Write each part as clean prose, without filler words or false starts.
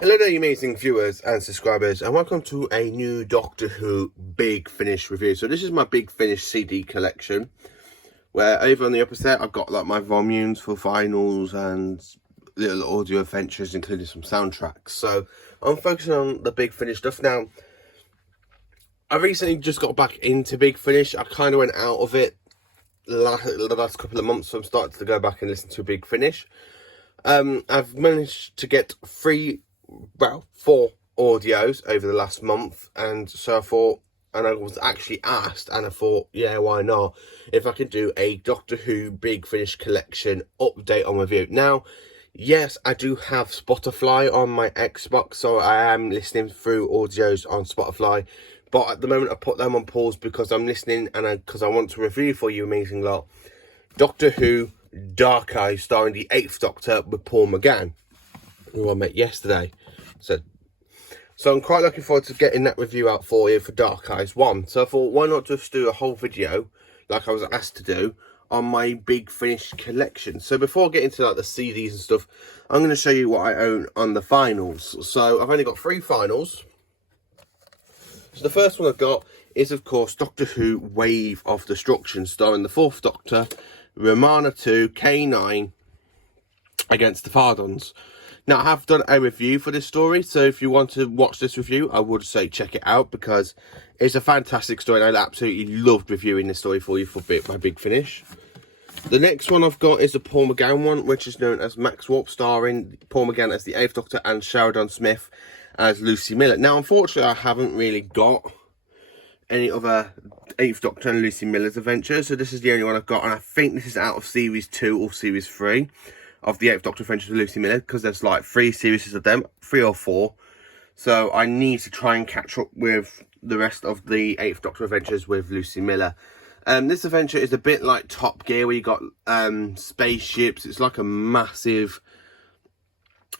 Hello there, you amazing viewers and subscribers, and welcome to a new Doctor Who Big Finish review. So this is my Big Finish CD collection, where over on the upper set I've got like my volumes for finals and little audio adventures, including some soundtracks. So I'm focusing on the Big Finish stuff now. I recently just got back into Big Finish. I kind of went out of it the last couple of months, so I'm starting to go back and listen to Big Finish. I've managed to get four audios over the last month, and so I thought, and I was actually asked, and I thought, yeah, why not, if I could do a Doctor Who Big Finish collection update on review. Now, yes, I do have Spotify on my Xbox, so I am listening through audios on Spotify, but at the moment I put them on pause because I'm listening and because I want to review for you amazing lot Doctor Who Dark Eyes, starring the 8th Doctor with Paul McGann, who I met yesterday. So I'm quite looking forward to getting that review out for you for Dark Eyes 1. So I thought, why not just do a whole video, like I was asked to do, on my Big Finish collection. So before I get into like the CDs and stuff, I'm going to show you what I own on the finals. So I've only got 3 finals. So the first one I've got is, of course, Doctor Who Wave of Destruction, starring the 4th Doctor, Romana 2, K9, against the Fardons. Now, I have done a review for this story, so if you want to watch this review, I would say check it out, because it's a fantastic story, and I absolutely loved reviewing this story for you for my Big Finish. The next one I've got is the Paul McGann one, which is known as Max Warp, starring Paul McGann as the 8th Doctor and Sheridan Smith as Lucy Miller. Now, unfortunately, I haven't really got any other 8th Doctor and Lucy Miller's adventures, so this is the only one I've got, and I think this is out of Series 2 or Series 3. Of the 8th Doctor Adventures with Lucy Miller, because there's like 3 series of them, 3 or 4. So I need to try and catch up with the rest of the 8th Doctor Adventures with Lucy Miller. This adventure is a bit like Top Gear, where you got spaceships. It's like a massive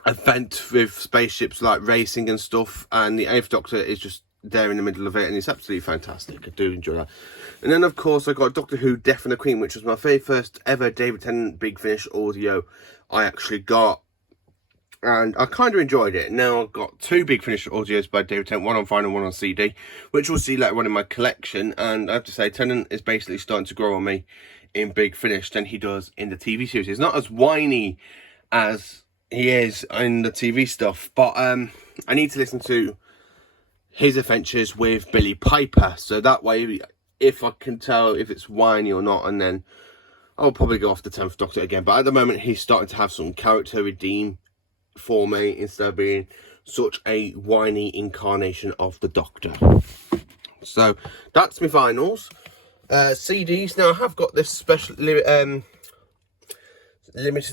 event with spaceships like racing and stuff, and the 8th Doctor is just there in the middle of it, and it's absolutely fantastic. I do enjoy that. And then, of course, I got Doctor Who Death and the Queen, which was my very first ever David Tennant Big Finish audio I actually got, and I kind of enjoyed it. Now I've got 2 Big Finish audios by David Tennant, one on vinyl, one on CD, which we'll see later on in my collection. And I have to say, Tennant is basically starting to grow on me in Big Finish than he does in the TV series. He's not as whiny as he is in the TV stuff, but I need to listen to his adventures with Billy Piper, so that way, if I can tell if it's whiny or not, and then I'll probably go off the 10th Doctor again. But at the moment, he's starting to have some character redeem for me, instead of being such a whiny incarnation of the Doctor. So that's my finals. CDs. Now I have got this special limited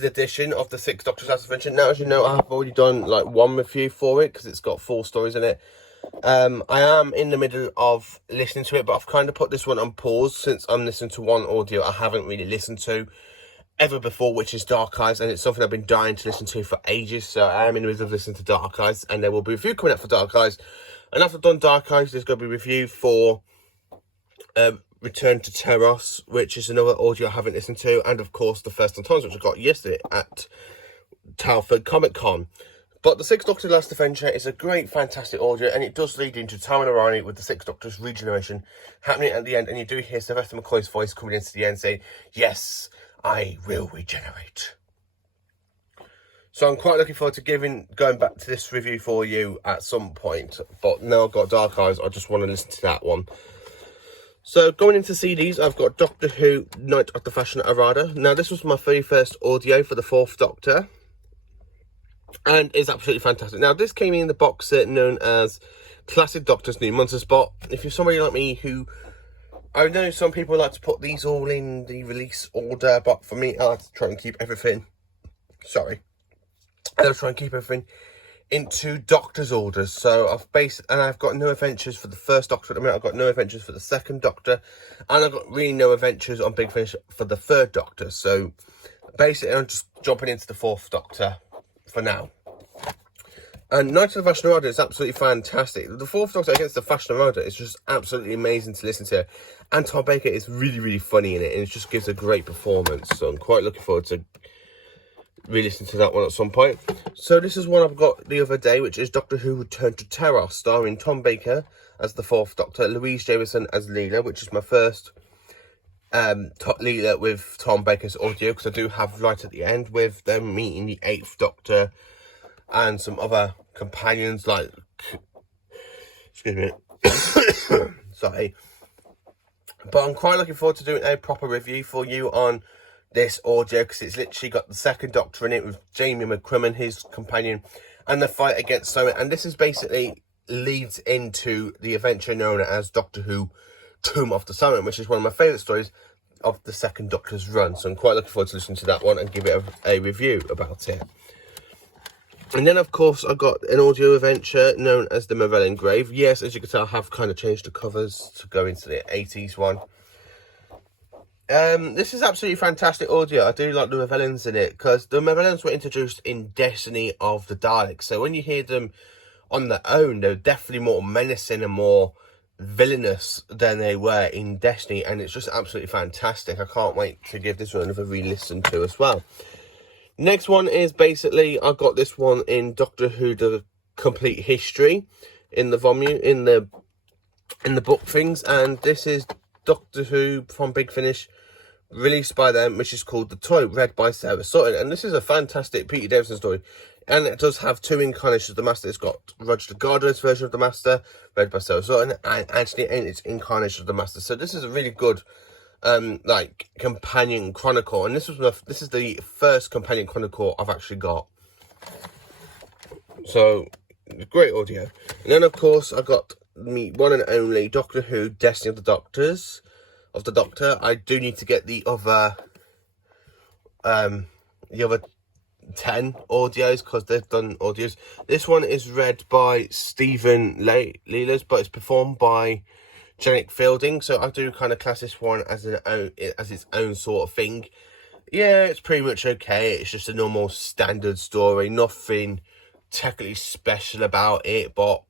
edition of the 6th Doctor's Last Adventure. Now, as you know, I have already done like 1 review for it, because it's got 4 stories in it. I am in the middle of listening to it, but I've kind of put this one on pause since I'm listening to one audio I haven't really listened to ever before, which is Dark Eyes, and it's something I've been dying to listen to for ages. So I am in the middle of listening to Dark Eyes, and there will be a review coming up for Dark Eyes. And after I've done Dark Eyes, there's going to be a review for Return to Teros, which is another audio I haven't listened to, and of course the First Times, which I got yesterday at Telford Comic Con. But the 6th Doctor's Last Adventure is a great, fantastic audio, and it does lead into Tamara Rani with the 6th Doctor's regeneration happening at the end, and you do hear Sylvester McCoy's voice coming into the end saying, "Yes, I will regenerate." So I'm quite looking forward to going back to this review for you at some point, but now I've got Dark Eyes, I just want to listen to that one. So going into CDs, I've got Doctor Who Night of the Fashion Armada. Now this was my very first audio for the 4th Doctor, and it's absolutely fantastic. Now, this came in the box set known as Classic Doctor's New Monster Spot. If you're somebody like me who... I know some people like to put these all in the release order, but for me, I like to try and keep everything... I like to try and keep everything into Doctor's orders. So I've got no adventures for the 1st Doctor at the minute. I've got no adventures for the 2nd Doctor. And I've got really no adventures on Big Finish for the 3rd Doctor. So basically, I'm just jumping into the 4th Doctor for now. And Night of the Fashion Armada is absolutely fantastic. The 4th Doctor against the Fashion Armada is just absolutely amazing to listen to. And Tom Baker is really, really funny in it, and it just gives a great performance. So I'm quite looking forward to re-listen to that one at some point. So this is one I've got the other day, which is Doctor Who Return to Terror, starring Tom Baker as the 4th Doctor, Louise Jameson as Leela, which is my first Leela with Tom Baker's audio, because I do have right at the end with them meeting the 8th Doctor and some other companions, like, excuse me, sorry, but I'm quite looking forward to doing a proper review for you on this audio, because it's literally got the 2nd Doctor in it with Jamie McCrimmon, his companion, and the fight against Soren. And this is basically leads into the adventure known as Doctor Who Tomb of the Soren, which is one of my favourite stories of the 2nd Doctor's run. So I'm quite looking forward to listening to that one and give it a review about it. And then, of course, I got an audio adventure known as the Marvel Engrave. Yes, as you can tell, I have kind of changed the covers to go into the 80s one. This is absolutely fantastic audio. I do like the Marvellans in it, because the Marvellans were introduced in Destiny of the Daleks. So when you hear them on their own, they're definitely more menacing and more villainous than they were in Destiny. And it's just absolutely fantastic. I can't wait to give this one another re-listen to as well. Next one is basically, I got this one in Doctor Who The Complete History in the volume, in the book things. And this is Doctor Who from Big Finish, released by them, which is called The Toy, read by Sarah Soren. And this is a fantastic Peter Davison story, and it does have 2 incarnations of the Master. It's got Roger Gardner's version of the Master, read by Sarah Soren, and Anthony Ainley's incarnation of the Master. So this is a really good like companion chronicle, and this is the first companion chronicle I've actually got. So great audio. And then, of course, I got me one and only Doctor Who Destiny of the Doctor. I do need to get the other 10 audios, because they've done audios. This one is read by Stephen Leelas, but it's performed by Janet Fielding. So I do kind of class this one as its own sort of thing. Yeah, it's pretty much okay. It's just a normal standard story, nothing technically special about it, but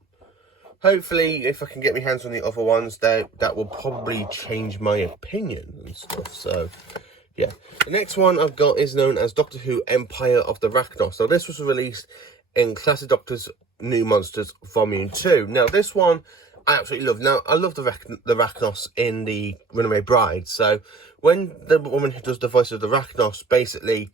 hopefully, if I can get my hands on the other ones, that will probably change my opinion and stuff. So, yeah. The next one I've got is known as Doctor Who Empire of the Rachnos. Now, this was released in Classic Doctor's New Monsters Volume 2. Now, this one I absolutely love. Now, I love the Rachnos in the Runaway Bride. So, when the woman who does the voice of the Rachnos basically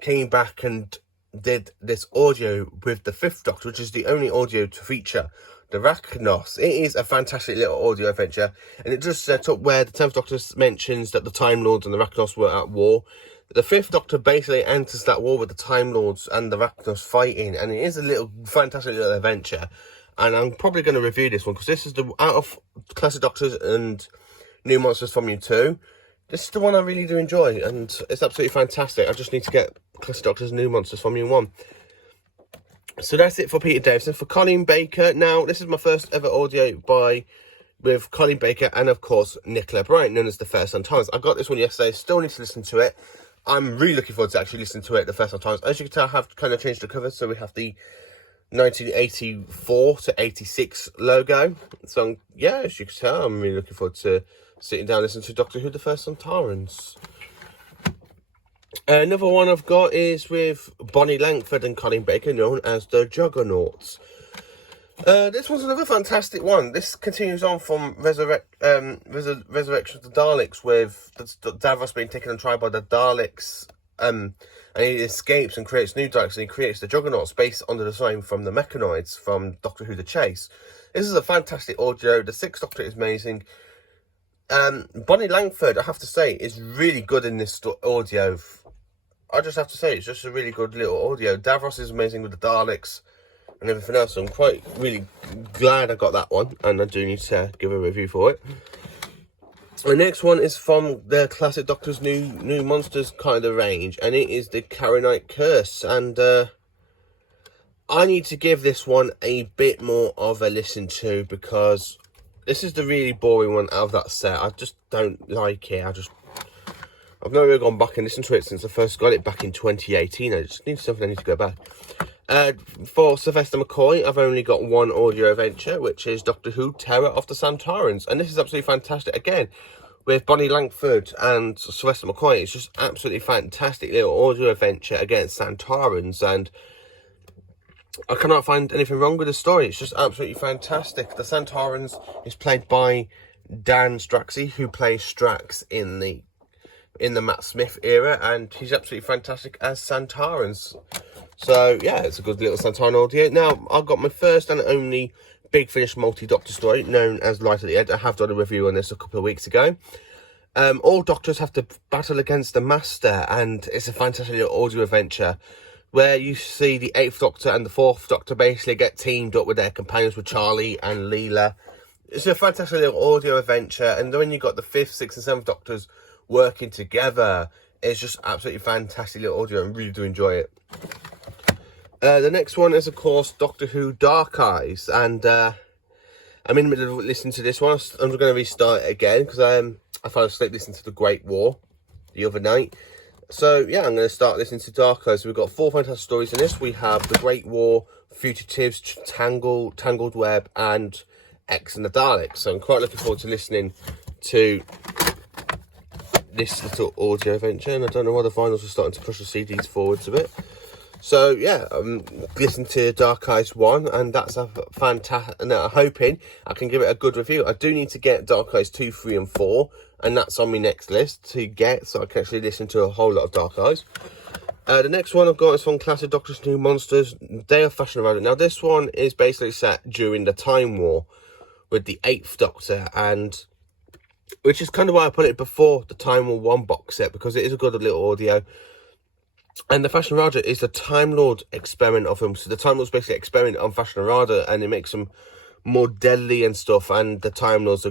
came back and did this audio with the 5th Doctor, which is the only audio to feature the Rachnos, it is a fantastic little audio adventure, and it just set up where the 10th Doctor mentions that the Time Lords and the Rachnos were at war. The 5th Doctor basically enters that war with the Time Lords and the Rachnos fighting, and it is a little fantastic little adventure. And I'm probably going to review this one, because this is out of Classic Doctors and New Monsters Volume 2. This is the one I really do enjoy, and it's absolutely fantastic. I just need to get Classic Doctors and New Monsters Volume 1. So that's it for Peter Davison. For Colin Baker, now this is my first ever audio with Colin Baker and, of course, Nicola Bryant, known as The First Sometimes. I got this one yesterday, still need to listen to it. I'm really looking forward to actually listening to it the first Sometimes. As you can tell, I have kind of changed the cover, so we have the 1984 to 86 logo. So, yeah, as you can tell, I'm really looking forward to sitting down and listening to Doctor Who The First Sontarans. Another one I've got is with Bonnie Langford and Colin Baker, known as the Juggernauts. This one's another fantastic one. This continues on from Resurrection of the Daleks, with Davros being taken on trial by the Daleks, and he escapes and creates new Daleks, and he creates the Juggernauts based on the design from the Mechanoids from Doctor Who The Chase. This is a fantastic audio. The 6th Doctor is amazing. Bonnie Langford, I have to say, is really good in this audio. I just have to say, it's just a really good little audio. Davros is amazing with the Daleks and everything else. So I'm really glad I got that one, and I do need to give a review for it. The next one is from the Classic Doctor's New Monsters kind of range, and it is the Carinite Curse. And I need to give this one a bit more of a listen to, because this is the really boring one out of that set. I just don't like it. I've not really gone back and listened to it since I first got it back in 2018. I just need something I need to go back. For Sylvester McCoy, I've only got one audio adventure, which is Doctor Who Terror of the Sontarans. And this is absolutely fantastic. Again, with Bonnie Langford and Sylvester McCoy. It's just absolutely fantastic little audio adventure against Santarans, and I cannot find anything wrong with the story. It's just absolutely fantastic. The Santarans is played by Dan Straxey, who plays Strax in the Matt Smith era, and he's absolutely fantastic as Santarans. So yeah, it's a good little Santaran audio. Now, I've got my first and only Big Finish multi-doctor story, known as Light at the End. I have done a review on this a couple of weeks ago. All doctors have to battle against the Master, and it's a fantastic little audio adventure where you see the 8th Doctor and the 4th Doctor basically get teamed up with their companions, with Charlie and Leela. It's a fantastic little audio adventure, and then you got the 5th, 6th and 7th Doctors working together. It's just absolutely fantastic little audio. I really do enjoy it. The next one is, of course, Doctor Who Dark Eyes, and I'm in the middle of listening to this one. I'm going to restart it again because I fell asleep listening to The Great War the other night. So yeah, I'm going to start listening to Dark Eyes. So we've got 4 fantastic stories in this. We have The Great War, Fugitives, Tangled Web, and X and the Daleks. So I'm quite looking forward to listening to this little audio adventure, and I don't know why the vinyls are starting to push the CDs forwards a bit. So yeah, listen to Dark Eyes 1, and that's a fantastic, and I'm hoping I can give it a good review. I do need to get Dark Eyes 2, 3 and 4, and that's on my next list to get, so I can actually listen to a whole lot of Dark Eyes. The next one I've got is from Classic Doctor's New Monsters, Day of Fashion Around It. Now this one is basically set during the Time War with the 8th Doctor, and which is kind of why I put it before the Time War 1 box set, because it is a good little audio. And the Fashion Rada is the Time Lord experiment of them. So the Time Lords basically experiment on Fashion Rada, and it makes them more deadly and stuff. And the Time Lords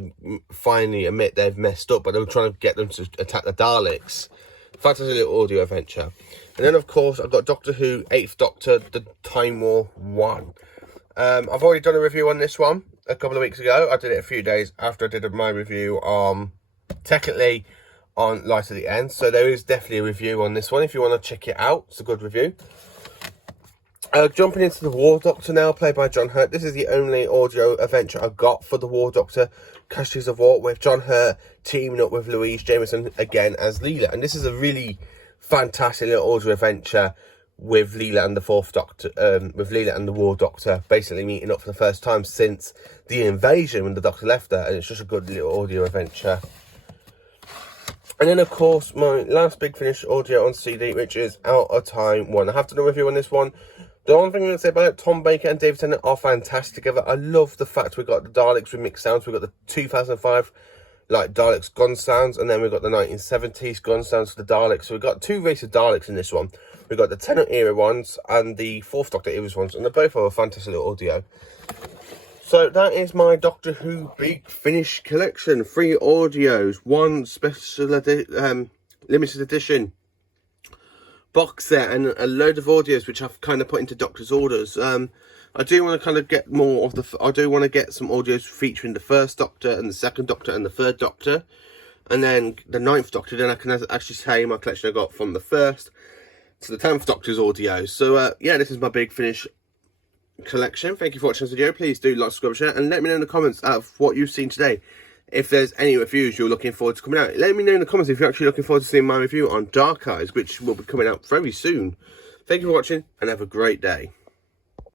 finally admit they've messed up, but they're trying to get them to attack the Daleks. Fantastic little audio adventure. And then, of course, I've got Doctor Who, 8th Doctor, the Time War 1. I've already done a review on this one a couple of weeks ago. I did it a few days after I did my review technically on Light at the End, so there is definitely a review on this one if you want to check it out. It's a good review. Jumping into the War Doctor now, played by John Hurt. This is the only audio adventure I got for the War Doctor, Casualties of War, with John Hurt teaming up with Louise Jameson again as Leela. And this is a really fantastic little audio adventure with Leela and the 4th Doctor, with Leela and the War Doctor basically meeting up for the first time since the invasion when the Doctor left her, and it's just a good little audio adventure. And then, of course, my last Big Finish audio on CD, which is Out of Time 1. I have done a review on this one. The only thing I'm going to say about it, Tom Baker and David Tennant are fantastic together. I love the fact we got the Daleks with mixed sounds. We got the 2005 Daleks gun sounds, and then we got the 1970s gun sounds for the Daleks. So we got 2 races of Daleks in this one. We got the Tennant era ones and the 4th Doctor era ones, and they both have a fantastic little audio. So that is my Doctor Who Big Finish collection. 3 audios, 1 special limited edition box set, and a load of audios which I've kind of put into Doctor's orders. I do want to kind of get more of the... I do want to get some audios featuring the 1st Doctor and the 2nd Doctor and the 3rd Doctor. And then the 9th Doctor. Then I can actually say my collection I got from the 1st to the 10th Doctor's audios. So yeah, this is my Big Finish collection. Thank you for watching this video. Please do like, subscribe, share, and let me know in the comments of what you've seen today. If there's any reviews you're looking forward to coming out, let me know in the comments if you're actually looking forward to seeing my review on Dark Eyes, which will be coming out very soon. Thank you for watching, and have a great day.